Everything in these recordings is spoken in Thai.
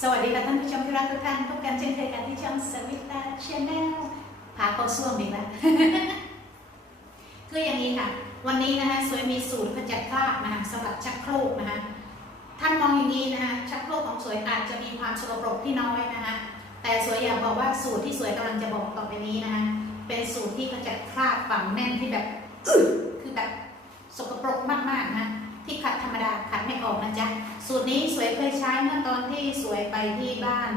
สวัสดีค่ะท่านผู้ชมที่รักทุกท่านพบกันเช่นเคยกันที่ช่องสวิตตาชแนลพาเข้าซ่วมอีกแล้วคืออย่างนี้ค่ะ วันนี้นะคะสวยมีสูตรขจัดคราบนะคะสำหรับชักโครกนะคะท่านมองอย่างนี้นะคะชักโครกของสวยอาจจะมีความสกปรกที่น้อยนะคะแต่สวยอยากบอกว่าสูตรที่สวยกำลังจะบอกต่อไปนี้นะคะเป็นสูตรที่ขจัดคราบฝังแน่นที่แบบคือแบบสกปรกมากๆนะ ที่ขัดธรรมดาขัดไม่ออกนะจ๊ะสูตรนี้สวยเคยใช้เมื่อตอนที่สวยไปที่บ้าน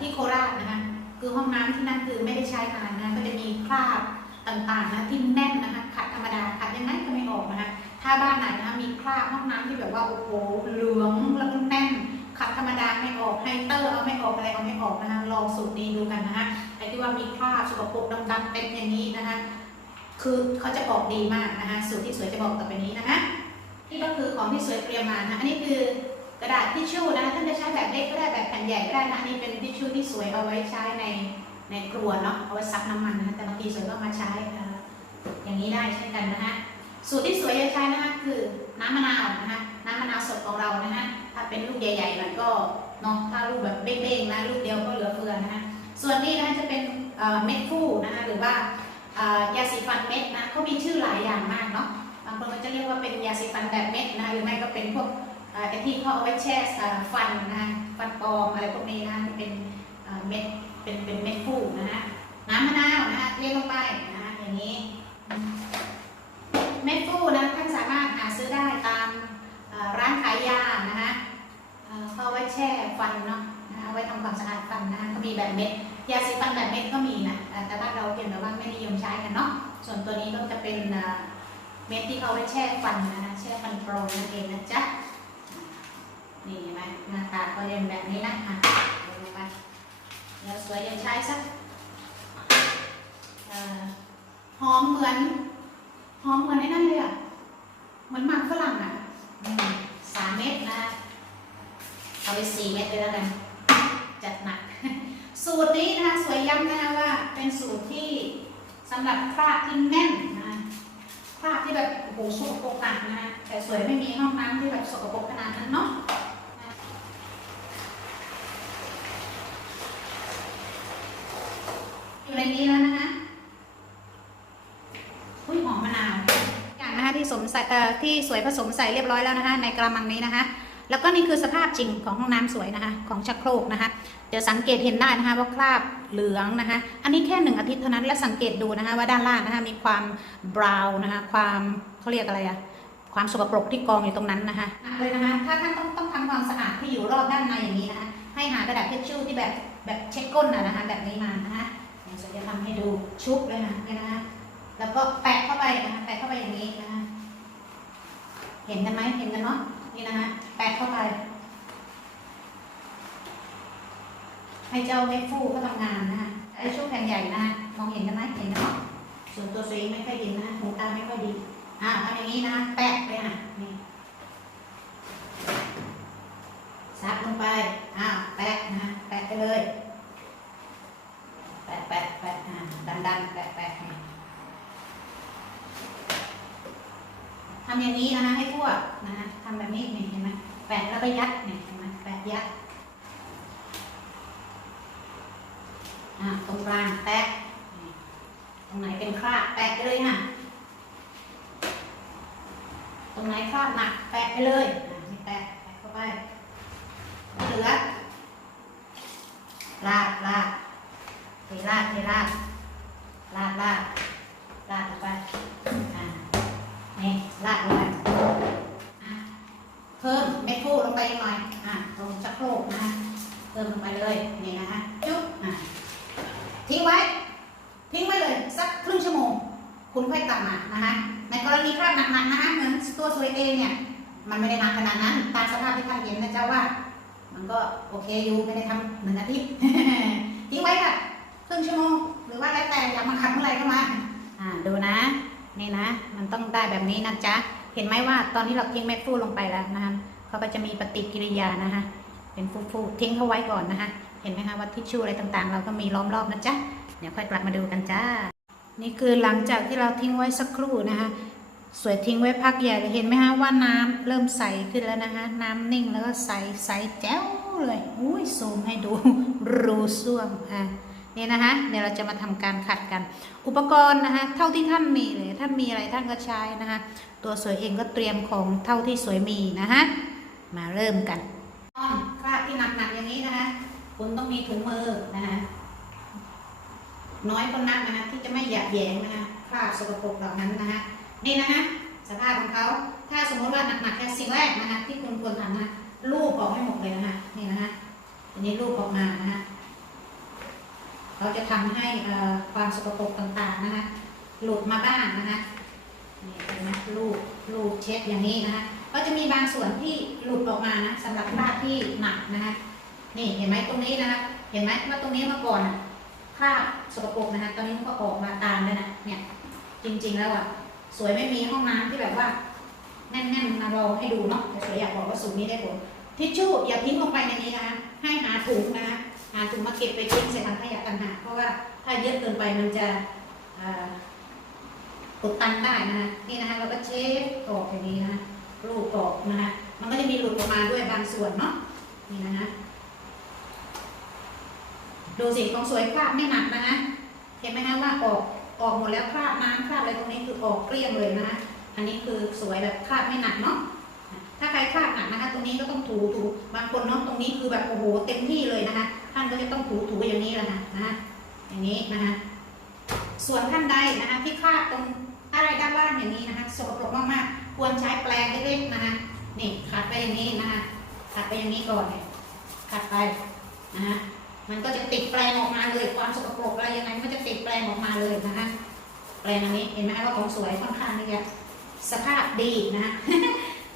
ที่โคราชนะคะคือห้องน้ำที่นั่นคือไม่ได้ใช้นานนะก็จะมีคราบต่างๆนะที่แน่นนะคะขัดธรรมดาขัดยังไงก็ไม่ออกนะคะถ้าบ้านไหนนะคะมีคราบห้องน้ำที่แบบว่าโอ้โหเหลืองแล้วก็แน่นขัดธรรมดาไม่ออกไฮเตอร์เอาไม่ออกอะไรเอาไม่ออกนะคะลองสูตรนี้ดูกันนะคะไอ้ที่ว่ามีคราบสกปรกดำๆเต็มอย่างนี้นะคะคือเขาจะบอกดีมากนะคะสูตรที่สวยจะบอกต่อไปนี้นะคะ นี่ก็คือของที่สวยเตรียมมานะ อันนี้คือกระดาษทิชชู่นะท่านจะใช้แบบเล็กก็ได้แบบแผ่นใหญ่ก็ได้นะอันนี้เป็นทิชชู่ที่สวยเอาไว้ใช้ในในครัวเนาะเอาไว้ซับน้ำมันนะแต่บางทีสวยก็มาใช้อย่างนี้ได้เช่นกันนะคะสูตรที่สวยจะใช้นะคะคือน้ำมะนาวนะคะน้ำมะนาวสดของเรานะคะถ้าเป็นลูกใหญ่ๆหน่อยก็เนาะถ้าลูกแบบเบ้งๆนะลูกเดียวก็เหลือเฟือนะคะส่วนนี้นะคะจะเป็นเม็ดฟู่นะคะหรือว่ายาสีฟันเม็ดนะเขามีชื่อหลายอย่างมากเนาะ บางคนก็จะเรียกว่าเป็นยาสีฟันแบบเม็ดนะหรือไม่ก็เป็นพวกไอ้ที่เขาเอาไว้แช่ฟันนะฟันปลอมอะไรพวกนี้นะเป็นเม็ดเป็นเป็นเม็ดฟูนะฮะน้ำมะนาวนะฮะเทลงไปนะอย่างนี้ เม็ดฟูนะท่านสามารถหาซื้อได้ตามร้านขายยานะฮะเขาเอไว้แช่ฟันเนาะนะเอาไว้ทำความสะอาดฟันนะก็มีแบบเม็ดยาสีฟันแบบเม็ดก็มีนะแต่บ้านเราเพียงแต่ว่าไม่นิยมใช้กันเนาะส่วนตัวนี้ก็จะเป็น เม็ดที่เขาไว้แช่ฟันนะคะแช่ฟันโปลอมนั่นเองนะจ๊ะนี่เห็นไหมหน้าตาก็ยังแบบนี้นะอะดี๋ยวลงไปเดี๋ยวสวยยังใช้สักหอมเหมือนหอมเหมือนไอ้นั่นเลยอะเหมือนหมากฝรั่งอะสามเม็ดนะเอาไปสี่เม็ดเลยแล้วกันจัดหนัก สูตรนี้นะคะสวยย้ำนะคะว่าเป็นสูตรที่สำหรับคราบที่แน่นนะ ภาพที่แบบโอ้โหสกปรกหนักนะฮะแต่สวยไม่มีห้องน้ำที่แบบสกปรกขนาดนั้นเนาะอยู่ในนี้แล้วนะคะอุ้ยหอมมะนาวอย่างนะคะที่สมใส่เอ่อที่สวยผสมใส่เรียบร้อยแล้วนะคะในกระมังนี้นะคะ แล้วก็นี่คือสภาพจริงของห้องน้ำสวยนะคะของชักโครกนะคะเดี๋ยวสังเกตเห็นได้นะคะว่าคราบเหลืองนะคะ อันนี้แค่หนึ่งอาทิตย์เท่านั้นและสังเกตดูนะคะว่าด้านล่างนะคะมีความบราวน์นะคะ ความเขาเรียกอะไรอะความสกปรกที่กองอยู่ตรงนั้นนะคะเลยนะคะ ถ้าท่านต้องต้องทำความสะอาดที่อยู่รอบด้านในอย่างนี้นะคะ ให้หากระดาษทิชชู่ที่แบบแบบเช็ดก้นนะคะ แบบนี้มานะคะเดี๋ยวจะทำให้ดูชุบเลยนะเลยนะคะแล้วก็แปะเข้าไปนะคะแปะเข้าไปอย่างนี้นะคะเห็นกันไหมเห็นกันเนาะ นี่นะคะแปะเข้าไป ให้เจ้าเม็ดฟูเขาทำงานนะคะไอ้ช่วงแผ่นใหญ่นะมองเห็นกันไหมเห็นกันเนาะส่วนตัวสีไม่ค่อยเห็นนะหูตาไม่ค่อยดีอะเอาอย่างนี้นะ แปะเลยค่ะนี่ซักลงไปอ้าวแปะนะแปะไปเลย แปะแปะแปะอ่าดันดันแปะแปะ ทำอย่างนี้นะคะให้ทั่วนะคะทำแบบนี้นี่เห็นไหมแปะแล้วก็ยัดนี่เห็นไหมแปะยัดตรงกลางแปะตรงไหนเป็นคราบแปะไปเลยค่ะ ตรงไหนคราบหนักแปะไปเลยนี่แปะแปะเข้าไปเหลือลาดลาดเทลาดเทลาดลาดลาดลาดลงไป ไปหน่อย อะตรงชักโครกนะคะเพิ่มลงไปเลย นี่นะคะจุ๊บ อะ ทิ้งไว้ ทิ้งไว้เลย สักครึ่งชั่วโมง คุณค่อยกลับมานะคะในกรณีคราบหนักๆนะคะเหมือนตัวสวยเองเนี่ย มันไม่ได้หนักขนาดนั้น ตามสภาพที่ท่านเห็นนะเจ้าว่า มันก็โอเคอยู่ ไม่ได้ทำหนึ่งอาทิตย์ ทิ้งไว้ค่ะ ครึ่งชั่วโมง หรือว่าแล้วแต่อยากมาขัดเมื่อไหร่ก็มา อ่า ดูนะ นี่นะ มันต้องได้แบบนี้นะจ๊ะ เห็นไหมว่าตอนที่เราทิ้งเม็ดฟูลงไปแล้วนะคะ เขาก็จะมีปฏิกิริยานะคะ เป็นฟูๆทิ้งเขาไว้ก่อนนะคะ เห็นไหมคะว่าทิชชู่อะไรต่างๆ เราก็มีล้อมรอบนะจ๊ะเดี๋ยวค่อยกลับมาดูกันจ้า นี่คือหลังจากที่เราทิ้งไว้สักครู่นะคะ สวยทิ้งไว้พักใหญ่เห็นไหมฮะว่าน้ำเริ่มใสขึ้นแล้วนะคะ น้ำนิ่งแล้วก็ใสใสแจ๋วเลยอุ้ยซูมให้ดูรูส้วมอะนี่นะคะเดี๋ยวเราจะมาทำการขัดกัน อุปกรณ์นะคะเท่าที่ท่านมีเลยท่านมีอะไรท่านก็ใช้นะคะตัวสวยเองก็เตรียมของเท่าที่สวยมีนะคะ มาเริ่มกันคราบที่หนักๆอย่างนี้นะคะคุณต้องมีถุงมือนะคะน้อยคนนักนะคะที่จะไม่หยาบแยงนะคะคราบสกปรกเหล่านั้นนะคะนี่นะคะสภาพของเขาถ้าสมมติว่าหนักๆแค่สิ่งแรกนะคะที่คุณควรทำนะลูบออกให้หมดเลยนะคะนี่นะคะอันนี้ลูบออกมานะคะเราจะทำให้อ่อความสกปรกต่างๆนะคะหลุดมาบ้างนะคะนี่เห็นไหมลูกลูกเช็ดอย่างนี้นะคะ ก็จะมีบางส่วนที่หลุดออกมานะสำหรับคราบที่หนักนะคะนี่เห็นไหมตรงนี้นะคะเห็นไหมว่าตรงนี้เมื่อก่อนคราบสกปรกนะคะตอนนี้มันก็ออกมาตามเลยนะเนี่ยจริงๆแล้วอะสวยไม่มีห้องน้ำที่แบบว่าแน่นๆมารอให้ดูเนาะแต่สวยอยากบอกว่าสูตรนี้ได้ผลทิชชู่อย่าทิ้งลงไปในนี้นะคะให้หาถุงนะคะหาถุงมาเก็บไปทิ้งใส่ถังขยะต่างหากเพราะว่าถ้าเยอะเกินไปมันจะอ่ากดตันได้นะฮะนี่นะคะเราก็เช็ดออกอย่างนี้นะคะ รูดออกนะคะมันก็จะมีหลุดออกมาด้วยบางส่วนเนาะนี่นะฮะดูสิของสวยคราบไม่หนักนะฮะเห็นไหมฮะว่าออกออกหมดแล้วคราบน้ำคราบอะไรตรงนี้คือออกเกลี้ยงเลยนะคะอันนี้คือสวยแบบคราบไม่หนักเนาะถ้าใครคราบหนักนะคะ ตรงนี้ก็ต้องถูถูบางคนเนาะตรงนี้คือแบบโอ้โหเต็มที่เลยนะคะ ท่านก็จะต้องถูถูอย่างนี้แหละนะนะคะอย่างนี้นะคะส่วนท่านใดนะคะที่คราดตรงอะไรด้านล่างอย่างนี้นะคะสกปรกมากๆ ควรใช้แปรงเล็กๆนะคะนี่ขัดไปอย่างนี้นะคะขัดไปอย่างนี้ก่อนเนี่ยขัดไปนะคะมันก็จะติดแปรงออกมาเลยความสกปรกอะไรยังไงมันจะติดแปรงออกมาเลยนะคะแปรงอันนี้เห็นไหมว่าของสวยค่อนข้างที่จะสภาพดีนะคะ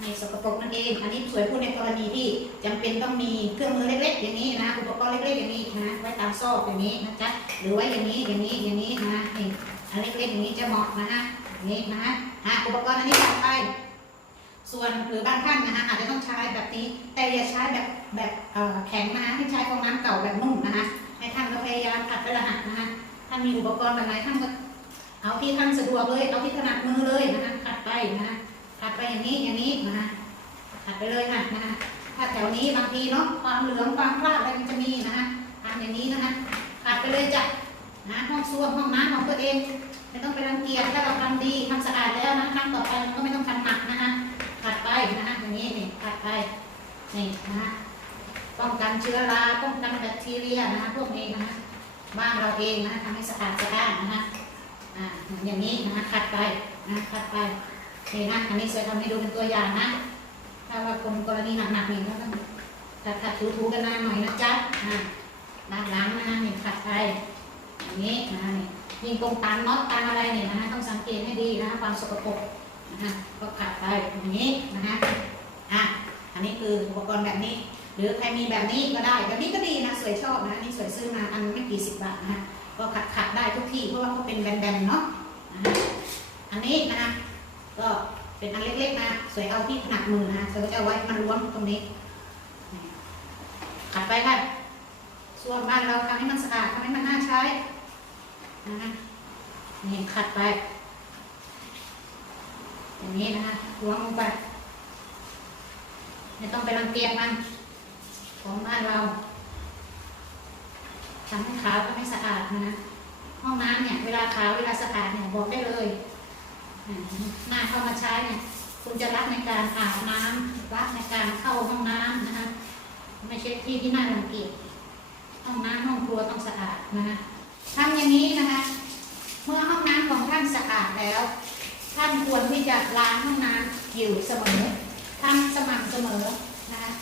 ในสกปรกนั่นเองอันนี้สวยพูดในกรณีที่จำเป็นต้องมีเครื่องมือเล็ก ๆ อย่างนี้นะอุปกรณ์เล็กๆอย่างนี้นะไว้ตามซอกอย่างนี้นะจ๊ะหรือว่าอย่างนี้อย่างนี้อย่างนี้นะนี่อันเล็กๆอย่างนี้จะเหมาะนะฮะนี้นะฮะ อะอุปกรณ์อันนี้ถัดไป ส่วนหรือบางท่านนะฮะอาจจะต้องใช้แบบนี้ แต่อย่าใช้แบบแบบแข็งนะฮะให้ใช้ฟองน้ำเก่าแบบนุ่มนะฮะให้ท่านก็พยายามขัดไปละหัสนะฮะท่านมีอุปกรณ์แบบไหนท่านก็เอาที่ท่านสะดวกเลยเอาที่ถนัดมือเลยนะฮะขัดไปนะฮะขัดไปอย่างนี้อย่างนี้นะฮะขัดไปเลยค่ะนะฮะถ้าแถวนี้บางทีเนาะความเหลืองความคราบอะไรมันจะมีนะฮะทำอย่างนี้นะฮะขัดไปเลยจ้ะนะห้องส้วมห้องน้ำของตัวเอง ไม่ต้องไปรังเกียจถ้าเราทำดีทำสะอาดแล้วนะครั้งต่อไปมันก็ไม่ต้องทำหนักนะฮะขัดไปนะฮะอย่างนี้นี่ขัดไปนี่นะฮะป้องกันเชื้อราป้องกันแบคทีเรียนะฮะพวกนี้นะฮะบ้านเราเองนะฮะทำให้สะอาดสะอ้านนะฮะอ่าอย่างนี้นะฮะขัดไปนะขัดไปนี่นะอันนี้สวยทำให้ดูเป็นตัวอย่างนะ ถ้าว่าคนกรณีหนักๆนี่ก็ต้องขัดขัดถูๆกันนาหน่อยนะจ๊ะอ่าล้างล้างนะนี่ขัดไปอย่างนี้นะนี่ ยิงตรงตามน็อตตามอะไรเนี่ยนะคะต้องสังเกตให้ดีนะคะความสกปรกนะฮะก็ขัดไปอย่างนี้นะฮะอะอันนี้คืออุปกรณ์แบบนี้ หรือใครมีแบบนี้ก็ได้แบบนี้ก็ดีนะสวยชอบนะนี่สวยซื้อมาอันไม่กี่สิบบาทนะฮะก็ขัดขัดได้ทุกที่เพราะว่าเขาเป็นแบนๆเนาะนะฮะอันนี้นะฮะก็เป็นอันเล็กๆนะสวยเอาที่ถนัดมือนะเธอก็จะเอาไว้มันล้วมตรงนี้ขัดไปค่ะส่วนบ้านเราทำให้มันสะอาดทำให้มันน่าใช้ นะฮะนี่ขัดไป อย่างนี้นะคะล้วงลงไป ไม่ต้องไปรังเกียจมัน ของบ้านเราทำให้ขาวทำให้สะอาดนะ ห้องน้ำเนี่ย เวลาขาวเวลาสะอาดเนี่ยบอกได้เลย หน้าเข้ามาใช้เนี่ยคุณจะรักในการอาบน้ำรักในการเข้าห้องน้ำนะคะไม่ใช่ที่ที่น่ารังเกียจห้องน้ำห้องครัวต้องสะอาดนะคะ ทำอย่างนี้นะคะ เมื่อห้องน้ำของท่านสะอาดแล้ว ท่านควรที่จะล้างห้องน้ำอยู่เสมอทำสม่ำเสมอนะคะ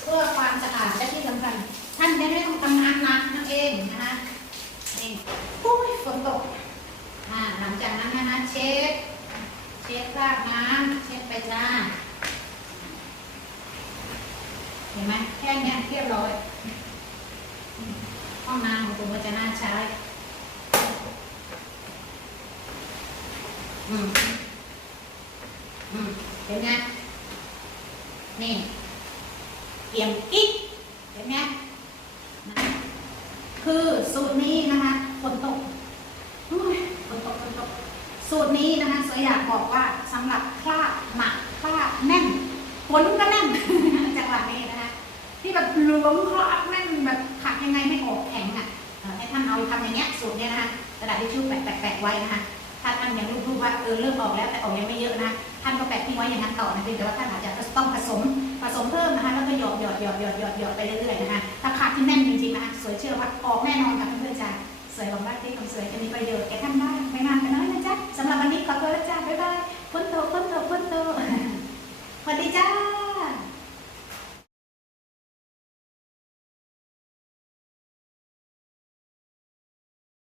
เพื่อความสะอาดและที่สำคัญท่านไม่ได้ต้องทำงานหนักนั่นเองนะคะนี่ปุ้ยฝนตกอ่าหลังจากนั้นนะคะเช็ดเช็ดราบน้ำเช็ดไปจ้าเห็นไหมแค่นี้เรียบร้อย ห้องน้ำของคุณก็จะน่าใช้ อืม อืม เห็นไหมนี่เตรียมกิ๊กเห็นไหมนะคือสูตรนี้นะคะฝนตกฝนตกฝนตก สูตรนี้นะคะสวยอยากบอกว่าสำหรับคลาดหนักคลาดแน่นขนก็แน่น จังหวะนี้นะคะ ที่แบบหลวมคลาดแน่นแบบขัดยังไงไม่ออกแข็งอะให้ท่านเอาทำอย่างเงี้ยสูตรเนี้ยนะคะกระดาษทิชชู่แปะๆๆไว้นะคะถ้าท่านยังรู้ว่าเออเริ่มออกแล้วแต่ออกยังไม่เยอะนะท่านก็แปะทิ้งไว้อย่างนั้นต่อนะเพียงแต่ว่าท่านอาจจะต้องผสมผสมเพิ่มนะคะแล้วก็หยอดหยอดหยอดหยอดหยอดหยอดไปเรื่อยๆนะคะถ้าขาดที่แน่นจริงๆนะคะสวยเชื่อว่าออกแน่นอนค่ะเพื่อนๆจ้าสวยหวังว่าที่ของสวยจะมีประโยชน์แก่ท่านบ้างไม่นานไปเนอะ